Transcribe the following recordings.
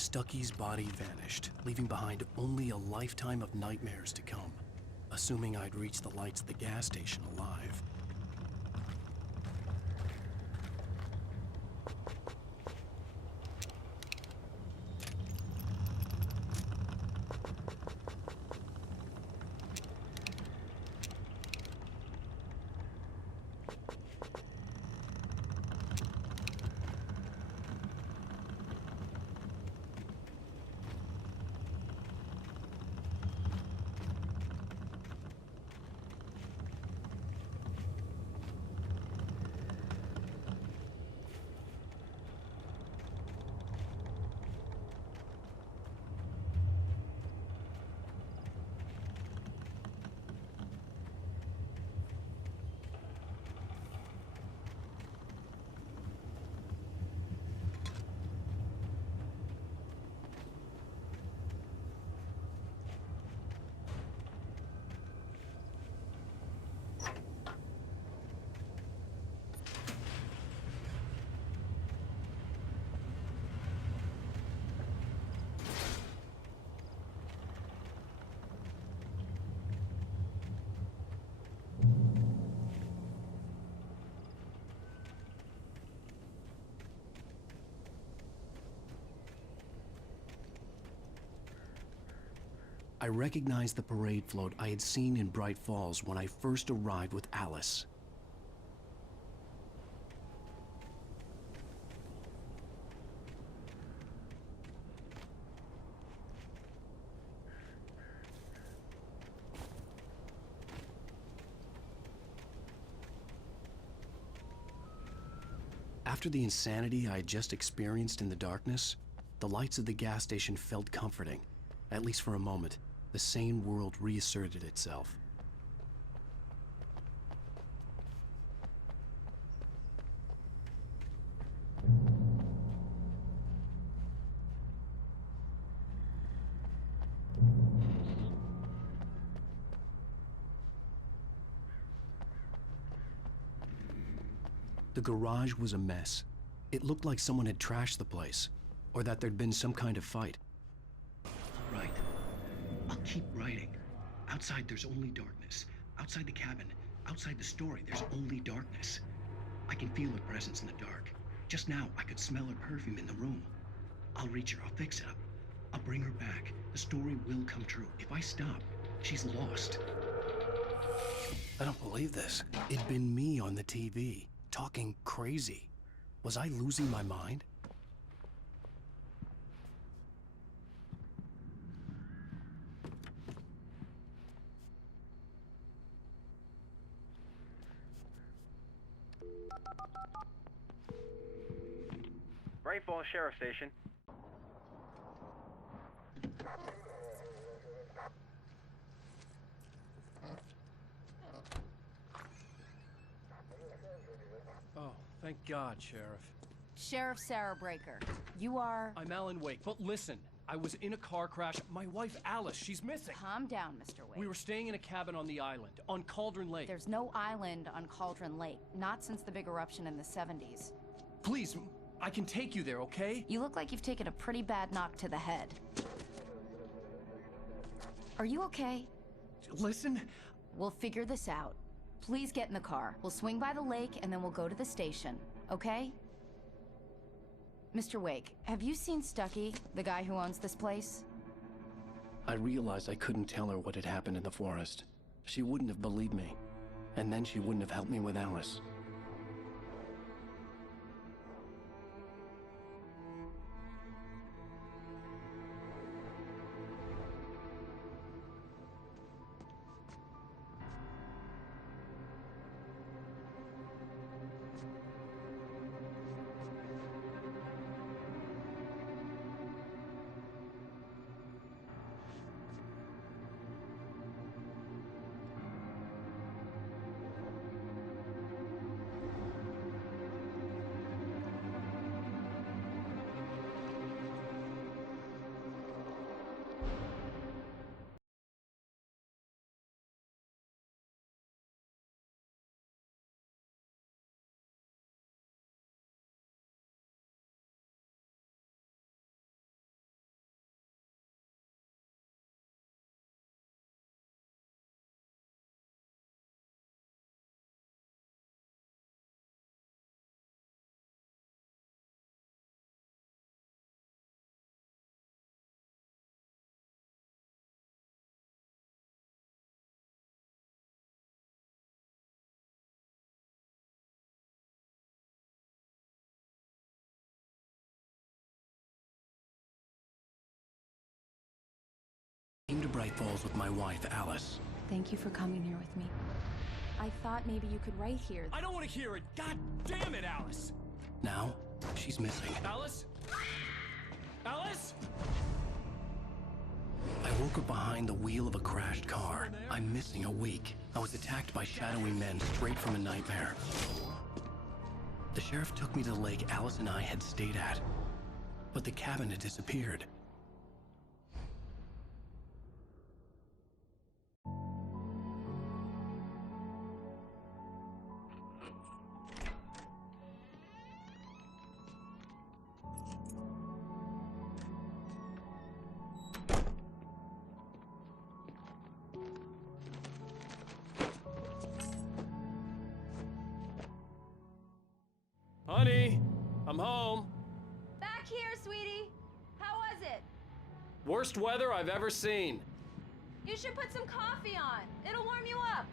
Stucky's body vanished, leaving behind only a lifetime of nightmares to come, assuming I'd reach the lights of the gas station alive. I recognized the parade float I had seen in Bright Falls when I first arrived with Alice. After the insanity I had just experienced in the darkness, the lights of the gas station felt comforting, at least for a moment. The sane world reasserted itself. The garage was a mess. It looked like someone had trashed the place, or that there'd been some kind of fight. Right. I'll keep writing. Outside, there's only darkness. Outside the cabin, outside the story, there's only darkness. I can feel her presence in the dark. Just now, I could smell her perfume in the room. I'll reach her. I'll fix it up. I'll bring her back. The story will come true. If I stop, she's lost. I don't believe this. It'd been me on the TV, talking crazy. Was I losing my mind? Bright Falls Sheriff Station. Oh, thank God, Sheriff. Sheriff Sarah Breaker, you are... I'm Alan Wake, but listen, I was in a car crash. My wife, Alice, she's missing. Calm down, Mr. Wake. We were staying in a cabin on the island, on Cauldron Lake. There's no island on Cauldron Lake, not since the big eruption in the 70s. Please, I can take you there, okay? You look like you've taken a pretty bad knock to the head. Are you okay? Listen. We'll figure this out. Please get in the car. We'll swing by the lake and then we'll go to the station, okay? Mr. Wake, have you seen Stucky, the guy who owns this place? I realized I couldn't tell her what had happened in the forest. She wouldn't have believed me. And then she wouldn't have helped me with Alice. night falls with my wife, Alice. Thank you for coming here with me. I thought maybe you could write here. I don't want to hear it! God damn it, Alice! Now, she's missing. Alice? Alice? I woke up behind the wheel of a crashed car. I'm missing a week. I was attacked by shadowy men straight from a nightmare. The sheriff took me to the lake Alice and I had stayed at, but the cabin had disappeared. Honey, I'm home. Back here, sweetie. How was it? Worst weather I've ever seen. You should put some coffee on. It'll warm you up.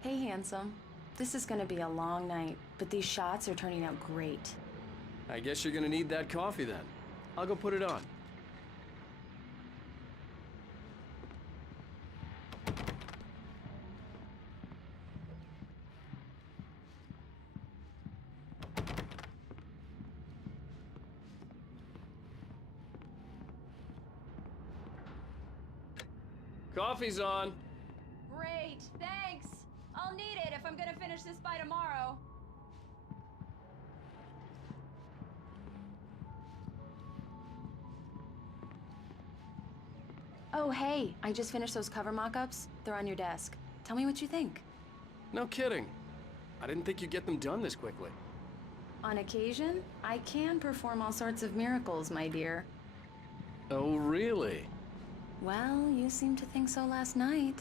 Hey, handsome. This is gonna be a long night, but these shots are turning out great. I guess you're gonna need that coffee then. I'll go put it on. Coffee's on. Great, thanks. I'll need it if I'm gonna finish this by tomorrow. Oh, hey, I just finished those cover mock-ups. They're on your desk. Tell me what you think. No kidding. I didn't think you'd get them done this quickly. On occasion, I can perform all sorts of miracles, my dear. Oh, really? Well, you seemed to think so last night.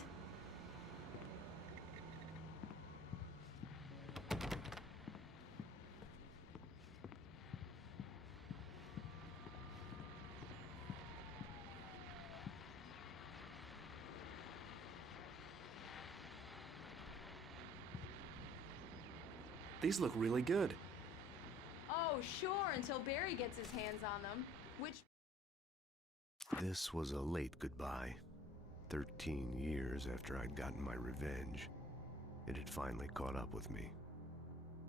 These look really good. Oh, sure, until Barry gets his hands on them. Which... This was a late goodbye. 13 years after I'd gotten my revenge, it had finally caught up with me.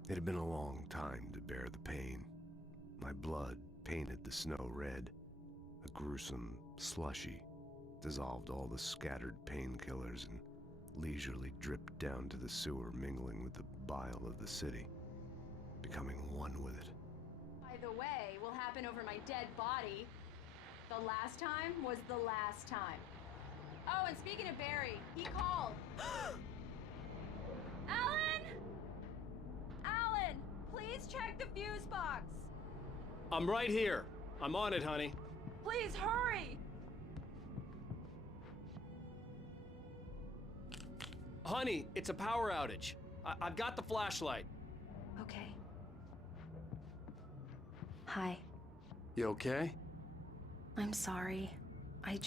It had been a long time to bear the pain. My blood painted the snow red. A gruesome slushy dissolved all the scattered painkillers and leisurely dripped down to the sewer, mingling with the bile of the city, becoming one with it. By the way, will happen over my dead body. The last time was the last time. Oh, and speaking of Barry, he called. Alan! Alan, please check the fuse box. I'm right here. I'm on it, honey. Please hurry. Honey, it's a power outage. I've got the flashlight. Okay. Hi. You okay? I'm sorry. It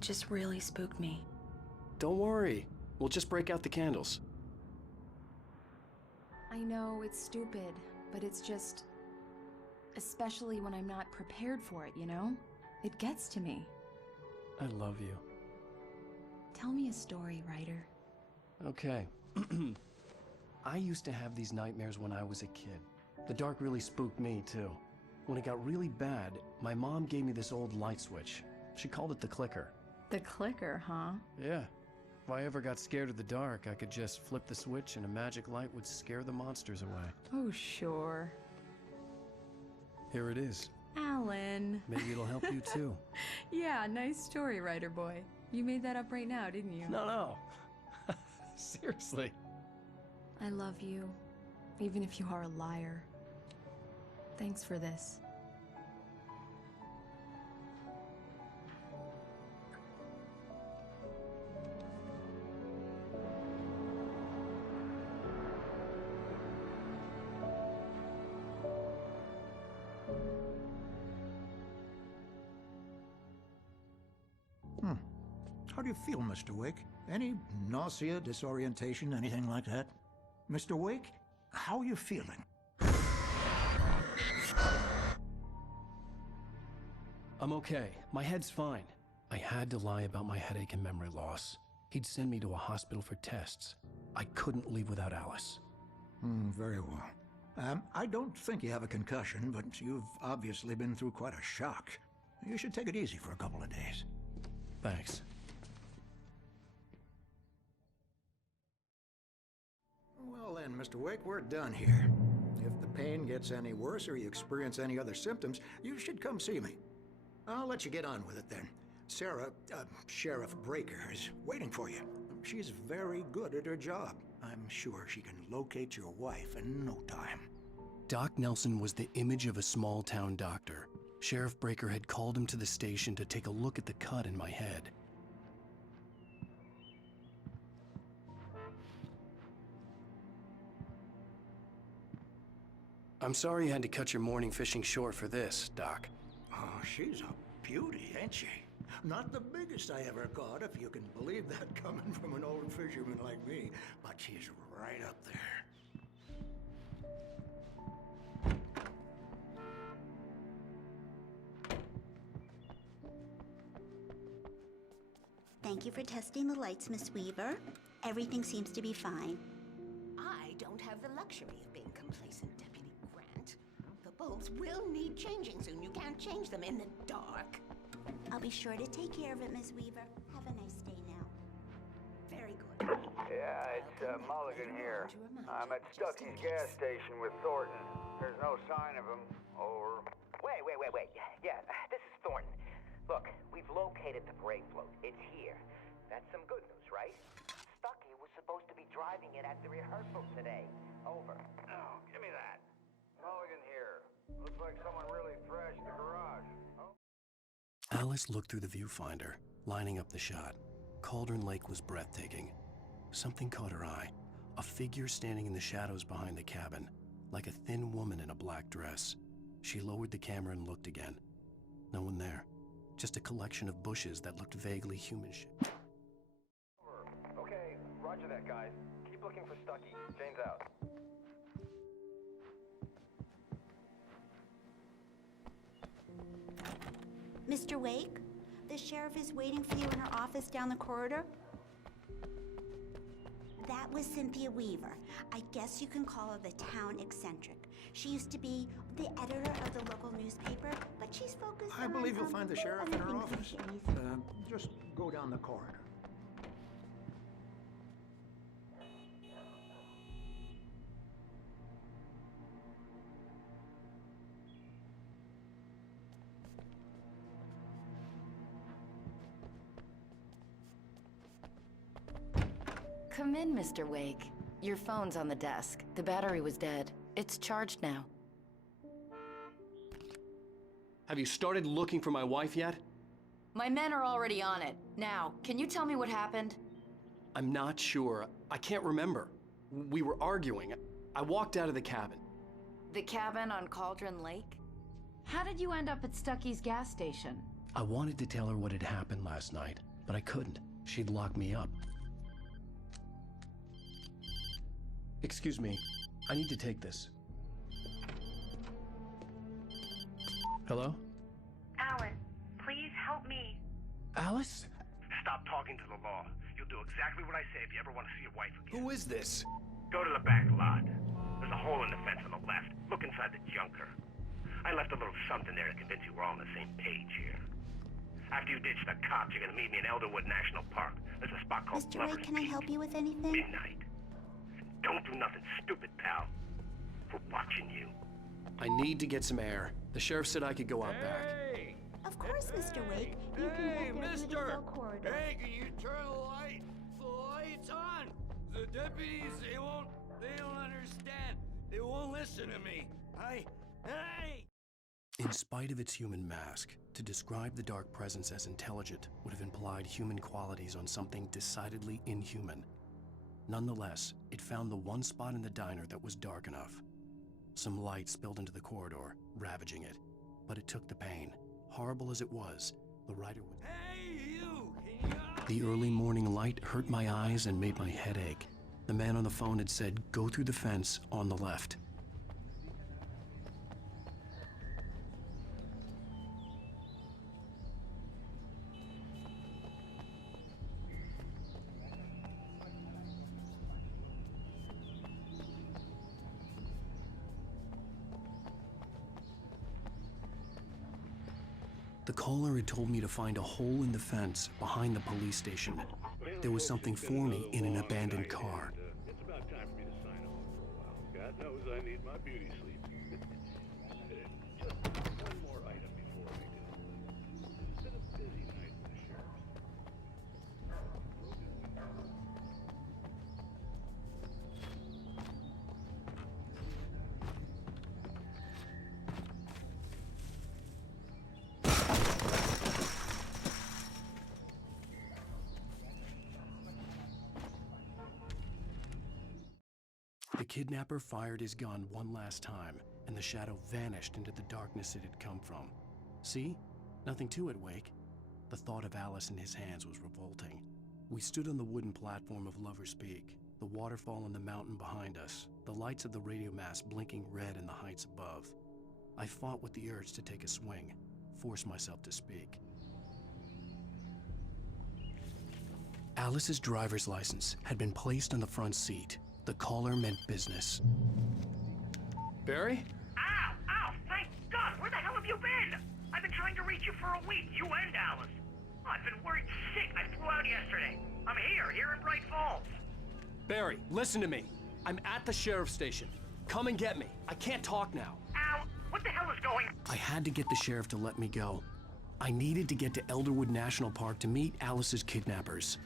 just really spooked me. Don't worry. We'll just break out the candles. I know it's stupid, but it's just... especially when I'm not prepared for it, you know? It gets to me. I love you. Tell me a story, writer. Okay. I used to have these nightmares when I was a kid. The dark really spooked me, too. When it got really bad, my mom gave me this old light switch. She called it the clicker. The clicker, huh? Yeah. If I ever got scared of the dark, I could just flip the switch and a magic light would scare the monsters away. Oh, sure. Here it is. Alan. Maybe it'll help you, too. Yeah, nice story, writer boy. You made that up right now, didn't you? No. Seriously. I love you, even if you are a liar. Thanks for this. How do you feel, Mr. Wake? Any nausea, disorientation, anything like that? Mr. Wake, how are you feeling? I'm okay. My head's fine. I had to lie about my headache and memory loss. He'd send me to a hospital for tests. I couldn't leave without Alice. Very well. I don't think you have a concussion, but you've obviously been through quite a shock. You should take it easy for a couple of days. Thanks. Well then, Mr. Wake, we're done here. If the pain gets any worse or you experience any other symptoms, you should come see me. I'll let you get on with it then. Sarah, Sheriff Breaker, is waiting for you. She's very good at her job. I'm sure she can locate your wife in no time. Doc Nelson was the image of a small-town doctor. Sheriff Breaker had called him to the station to take a look at the cut in my head. I'm sorry you had to cut your morning fishing short for this, Doc. Oh, she's a beauty, ain't she? Not the biggest I ever caught, if you can believe that coming from an old fisherman like me, but she's right up there. Thank you for testing the lights, Miss Weaver. Everything seems to be fine. I don't have the luxury of being complacent, Deputy Grant. The bulbs will need changing soon. You can't change them in the dark. I'll be sure to take care of it, Miss Weaver. Have a nice day now. Very good. Yeah, it's Mulligan here. I'm at Stucky's gas station with Thornton. There's no sign of him. Over. Wait. Yeah, this is Thornton. Look, we've located the brake float. It's here. That's some good news, right? Stucky was supposed to be driving it at the rehearsal today. Over. Oh, give me that. Mulligan here. Looks like someone really thrashed the garage. Oh. Alice looked through the viewfinder, lining up the shot. Cauldron Lake was breathtaking. Something caught her eye. A figure standing in the shadows behind the cabin, like a thin woman in a black dress. She lowered the camera and looked again. No one there. Just a collection of bushes that looked vaguely human-shaped. Okay, roger that, guys. Keep looking for Stucky. Jane's out. Mr. Wake, the sheriff is waiting for you in her office down the corridor. That was Cynthia Weaver. I guess you can call her the town eccentric. She used to be the editor of the local newspaper, but she's focused I on... believe you'll find the sheriff in her other office. things. Just go down the corridor. Come in, Mr. Wake. Your phone's on the desk. The battery was dead. It's charged now. Have you started looking for my wife yet? My men are already on it. Now, can you tell me what happened? I'm not sure. I can't remember. We were arguing. I walked out of the cabin. The cabin on Cauldron Lake? How did you end up at Stucky's gas station? I wanted to tell her what had happened last night, but I couldn't. She'd lock me up. Excuse me. I need to take this. Hello? Alan, please help me. Alice? Stop talking to the law. You'll do exactly what I say if you ever want to see your wife again. Who is this? Go to the back lot. There's a hole in the fence on the left. Look inside the junker. I left a little something there to convince you we're all on the same page here. After you ditch the cops, you're gonna meet me in Elderwood National Park. There's a spot called Mr. Wake, Lover's can I Peak. help you with anything? Midnight. Don't do nothing stupid, pal. We're watching you. I need to get some air. The sheriff said I could go out back. Of course, Mr. Wake. You can head there through the cell corridor. Hey, can you turn the light? The light's on. The deputies, they don't understand. They won't listen to me. Hey! In spite of its human mask, to describe the dark presence as intelligent would have implied human qualities on something decidedly inhuman. Nonetheless, it found the one spot in the diner that was dark enough. Some light spilled into the corridor, ravaging it. But it took the pain. Horrible as it was, the writer would... Hey, you! Can you... The early morning light hurt my eyes and made my head ache. The man on the phone had said, "Go through the fence on the left." The caller had told me to find a hole in the fence behind the police station. There was something for me in an abandoned car. It's about time for me to sign on for a while. God knows I need my beauty sleep. Just one more item before we go. It's been a busy night for the sheriff. The kidnapper fired his gun one last time, and the shadow vanished into the darkness it had come from. See? Nothing to it, Wake. The thought of Alice in his hands was revolting. We stood on the wooden platform of Lover's Peak, the waterfall on the mountain behind us, the lights of the radio mast blinking red in the heights above. I fought with the urge to take a swing, force myself to speak. Alice's driver's license had been placed on the front seat. The caller meant business. Barry? Ow! Ow! Thank God! Where the hell have you been? I've been trying to reach you for a week, you and Alice. Oh, I've been worried sick. I flew out yesterday. I'm here in Bright Falls. Barry, listen to me. I'm at the sheriff's station. Come and get me. I can't talk now. Ow! What the hell is going on? I had to get the sheriff to let me go. I needed to get to Elderwood National Park to meet Alice's kidnappers.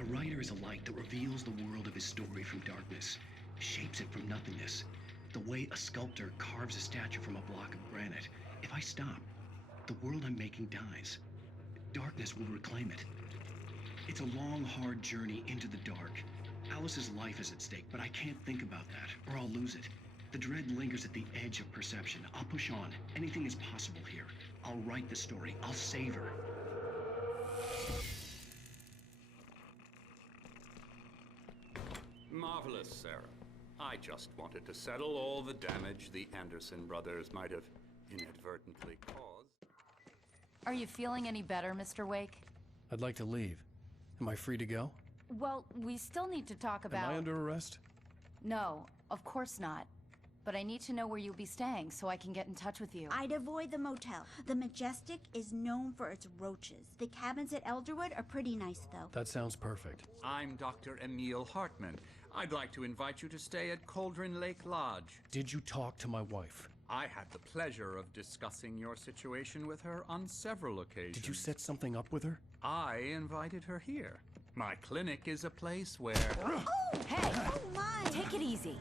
A writer is a light that reveals the world of his story from darkness, shapes it from nothingness. The way a sculptor carves a statue from a block of granite. If I stop, the world I'm making dies. Darkness will reclaim it. It's a long, hard journey into the dark. Alice's life is at stake, but I can't think about that, or I'll lose it. The dread lingers at the edge of perception. I'll push on. Anything is possible here. I'll write the story. I'll save her. Marvelous, Sarah. I just wanted to settle all the damage the Anderson brothers might have inadvertently caused. Are you feeling any better, Mr. Wake? I'd like to leave. Am I free to go? Well, we still need to talk about... Am I under arrest? No, of course not. But I need to know where you'll be staying so I can get in touch with you. I'd avoid the motel. The Majestic is known for its roaches. The cabins at Elderwood are pretty nice, though. That sounds perfect. I'm Dr. Emil Hartman. I'd like to invite you to stay at Cauldron Lake Lodge. Did you talk to my wife? I had the pleasure of discussing your situation with her on several occasions. Did you set something up with her? I invited her here. My clinic is a place where... Oh! Hey! Oh, my! Take it easy.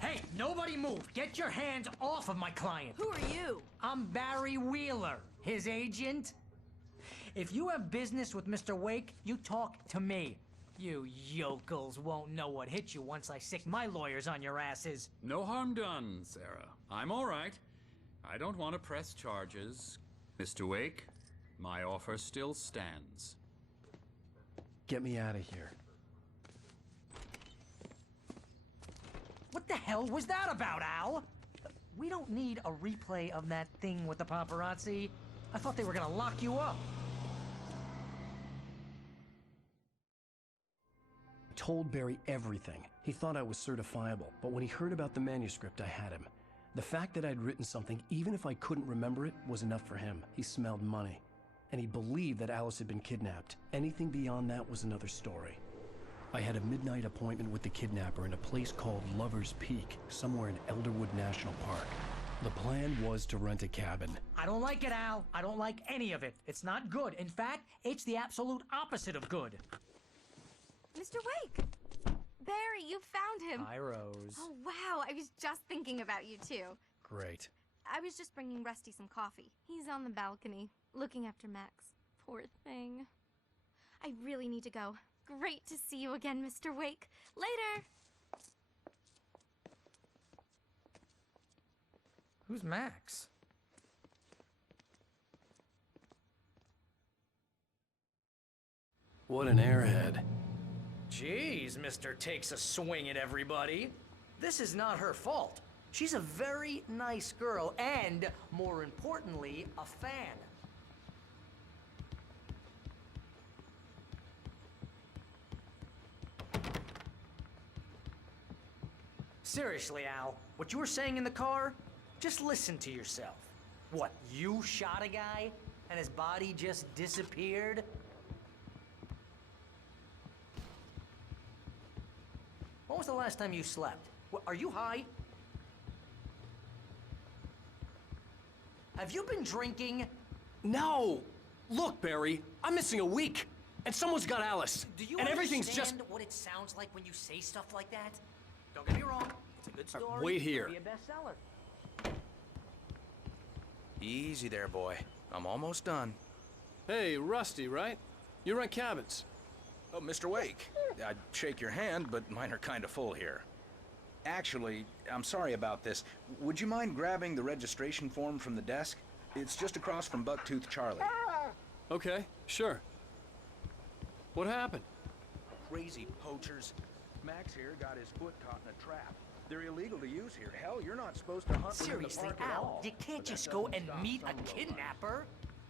Hey, nobody move! Get your hands off of my client! Who are you? I'm Barry Wheeler, his agent. If you have business with Mr. Wake, you talk to me. You yokels won't know what hit you once I sick my lawyers on your asses. No harm done, Sarah. I'm all right. I don't want to press charges. Mr. Wake, my offer still stands. Get me out of here. What the hell was that about, Al? We don't need a replay of that thing with the paparazzi. I thought they were gonna lock you up. I told Barry everything. He thought I was certifiable, but when he heard about the manuscript, I had him. The fact that I'd written something, even if I couldn't remember it, was enough for him. He smelled money. And he believed that Alice had been kidnapped. Anything beyond that was another story. I had a midnight appointment with the kidnapper in a place called Lover's Peak, somewhere in Elderwood National Park. The plan was to rent a cabin. I don't like it, Al. I don't like any of it. It's not good. In fact, it's the absolute opposite of good. Mr. Wake! Barry, you found him! Hi, Rose. Oh, wow, I was just thinking about you, too. Great. I was just bringing Rusty some coffee. He's on the balcony, looking after Max. Poor thing. I really need to go. Great to see you again, Mr. Wake. Later! Who's Max? What an airhead. Jeez, Mr. Takes a swing at everybody. This is not her fault. She's a very nice girl and, more importantly, a fan. Seriously, Al, what you were saying in the car? Just listen to yourself. What, you shot a guy and his body just disappeared? When was the last time you slept? What, are you high? Have you been drinking? No! Look, Barry, I'm missing a week, and someone's got Alice. Do you and everything's understand just... what it sounds like when you say stuff like that? Don't get me wrong, it's a good story. Wait here. It'll be a bestseller. Easy there, boy. I'm almost done. Hey, Rusty, right? You rent cabins. Oh, Mr. Wake. I'd shake your hand, but mine are kind of full here. Actually, I'm sorry about this. Would you mind grabbing the registration form from the desk? It's just across from Bucktooth Charlie. Okay, sure. What happened? Crazy poachers. Max here got his foot caught in a trap. They're illegal to use here. Hell, you're not supposed to hunt within the Seriously, park at Al, all. you can't But that just go doesn't and stop meet some a lowlife. kidnapper.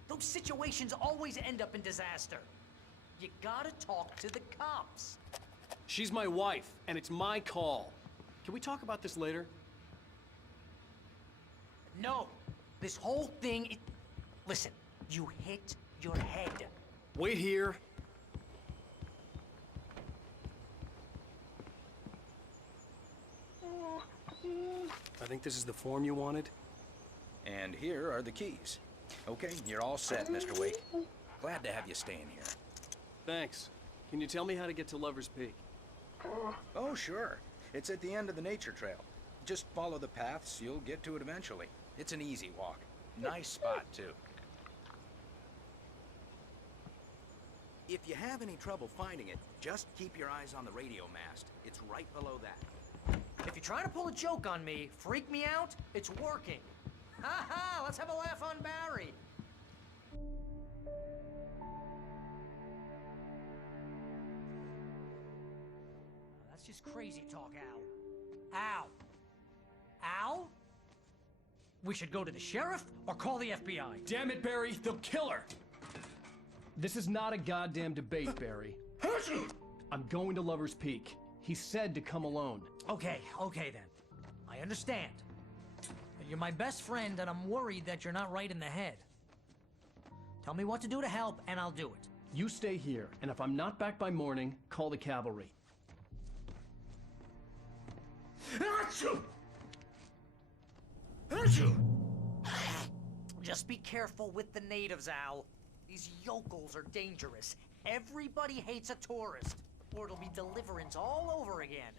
Those situations always end up in disaster. You gotta talk to the cops. She's my wife, and it's my call. Can we talk about this later? No, this whole thing, listen, you hit your head. Wait here. I think this is the form you wanted. And here are the keys. Okay, you're all set, Mr. Wake. Glad to have you staying here. Thanks. Can you tell me how to get to Lover's Peak? Oh, sure. It's at the end of the nature trail. Just follow the paths, you'll get to it eventually. It's an easy walk. Nice spot, too. If you have any trouble finding it, just keep your eyes on the radio mast. It's right below that. If you're trying to pull a joke on me, freak me out, it's working. Ha ha, let's have a laugh on Barry. That's just crazy talk, Al. Al? Al? We should go to the sheriff or call the FBI. Damn it, Barry, they'll kill her! This is not a goddamn debate, Barry. I'm going to Lover's Peak. He said to come alone. Okay then. I understand. But you're my best friend and I'm worried that you're not right in the head. Tell me what to do to help and I'll do it. You stay here, and if I'm not back by morning, call the cavalry. Just be careful with the natives, Al. These yokels are dangerous. Everybody hates a tourist, or it'll be Deliverance all over again.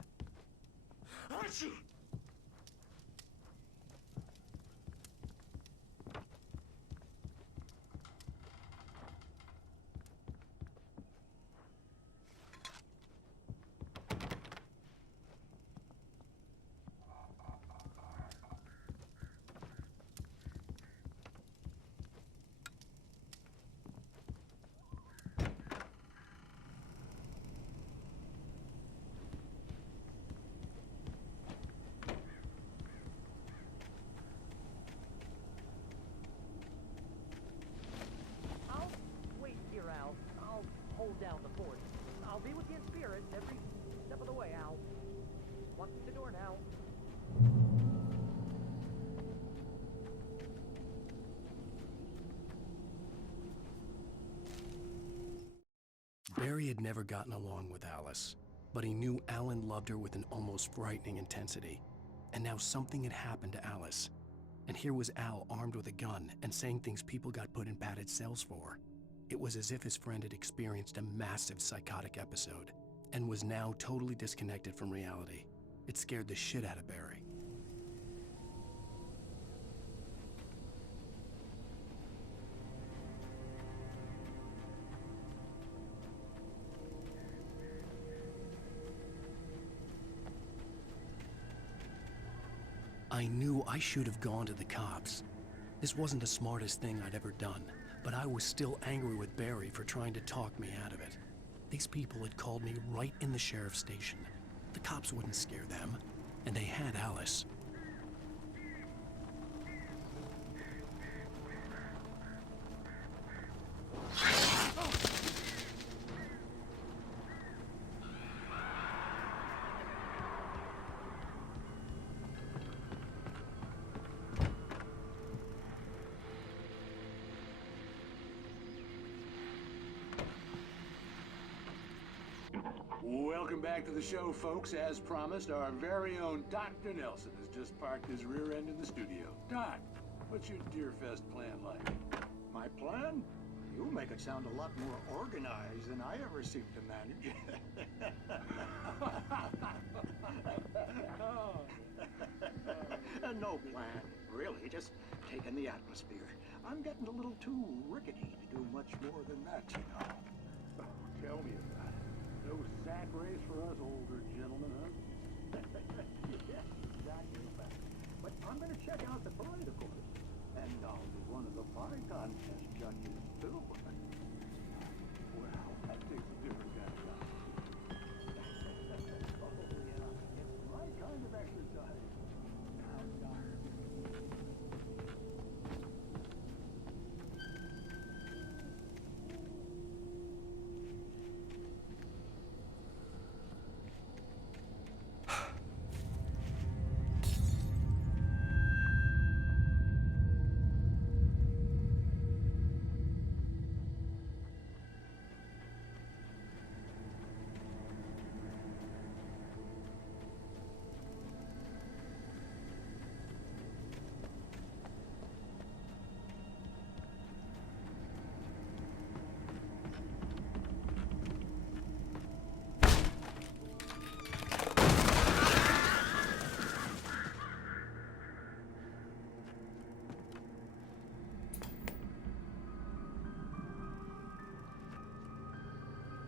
Hold down the fort. I'll be with you in spirit every step of the way, Al. Walk through the door now. Barry had never gotten along with Alice, but he knew Alan loved her with an almost frightening intensity. And now something had happened to Alice. And here was Al armed with a gun and saying things people got put in padded cells for. It was as if his friend had experienced a massive psychotic episode and was now totally disconnected from reality. It scared the shit out of Barry. I knew I should have gone to the cops. This wasn't the smartest thing I'd ever done, but I was still angry with Barry for trying to talk me out of it. These people had called me right in the sheriff's station. The cops wouldn't scare them, and they had Alice. Welcome back to the show, folks. As promised, our very own Dr. Nelson has just parked his rear end in the studio. Doc, what's your Deerfest plan like? My plan? You make it sound a lot more organized than I ever seem to manage. No plan, really. Just taking the atmosphere. I'm getting a little too rickety to do much more than that, you know. Oh, tell me about it. No sack race for us older gentlemen, huh? Yeah, exactly that. But I'm going to check out the parade, of course. And I'll be one of the pie contest judges, too. Well, that takes a different kind of guy. Oh, yeah. It's my kind of exercise. Now, darn.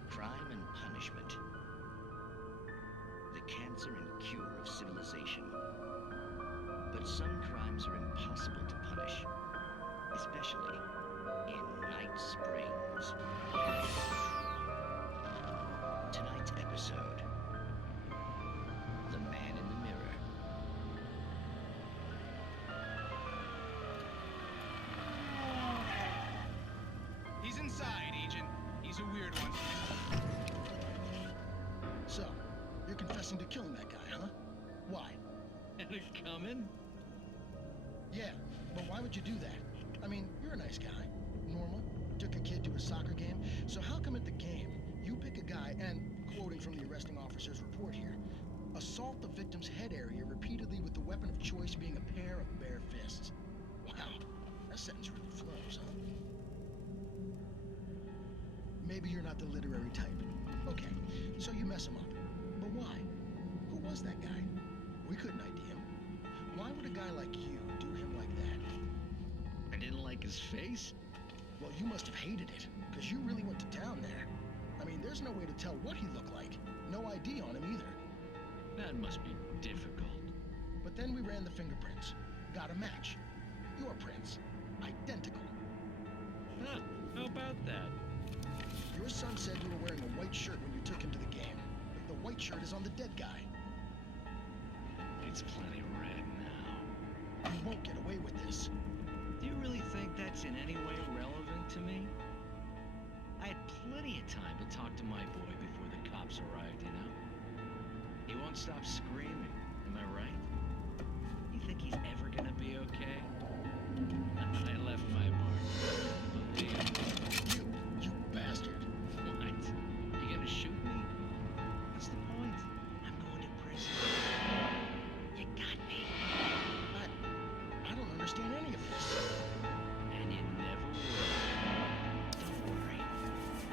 Crime and punishment. The cancer and cure of civilization. But some crimes are impossible to punish, especially in Night Springs. Tonight's episode, The Man in the Mirror. He's inside, Agent. He's a weird one. So, you're confessing to killing that guy, huh? Why? Had it coming? Yeah, but why would you do that? I mean, you're a nice guy. Normal. Took a kid to a soccer game. So how come at the game, you pick a guy and, quoting from the arresting officer's report here, assault the victim's head area repeatedly with the weapon of choice being a pair of bare fists? Wow, that sentence really flows, huh? Maybe you're not the literary type. Okay, so you mess him up. But why? Who was that guy? We couldn't ID him. Why would a guy like you do him like that? I didn't like his face? Well, you must have hated it, because you really went to town there. I mean, there's no way to tell what he looked like. No ID on him either. That must be difficult. But then we ran the fingerprints. Got a match. Your prints. Identical. Huh, how about that? Your son said you were wearing a white shirt when you took him to the game. The white shirt is on the dead guy. It's plenty red now. You won't get away with this. Do you really think that's in any way relevant to me? I had plenty of time to talk to my boy before the cops arrived, you know? He won't stop screaming, am I right? You think he's ever gonna be okay? I left my mark. Believe me. You bastard. What? You gonna shoot me? What's the point? I'm going to prison. You got me. I don't understand any of this. And you never will. Don't worry.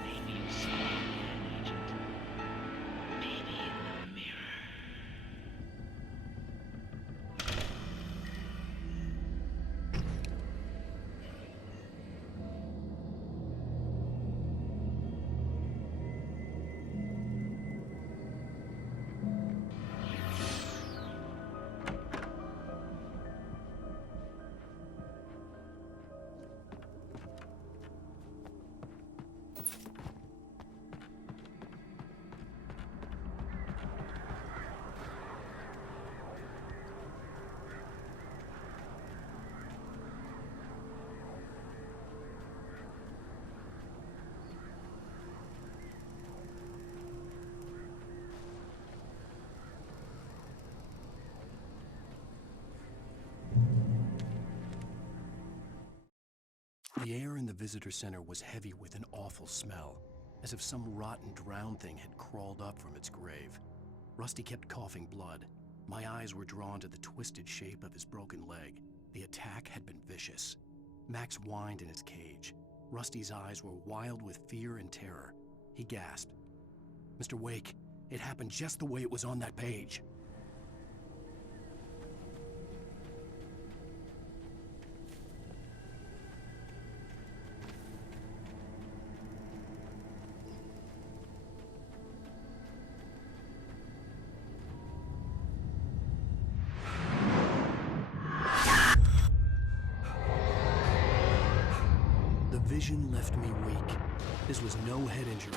Maybe you'll see me again, Agent. Maybe in the mirror. The air in the visitor center was heavy with an awful smell, as if some rotten drowned thing had crawled up from its grave. Rusty kept coughing blood. My eyes were drawn to the twisted shape of his broken leg. The attack had been vicious. Max whined in his cage. Rusty's eyes were wild with fear and terror. He gasped. Mr. Wake, it happened just the way it was on that page. The vision left me weak. This was no head injury.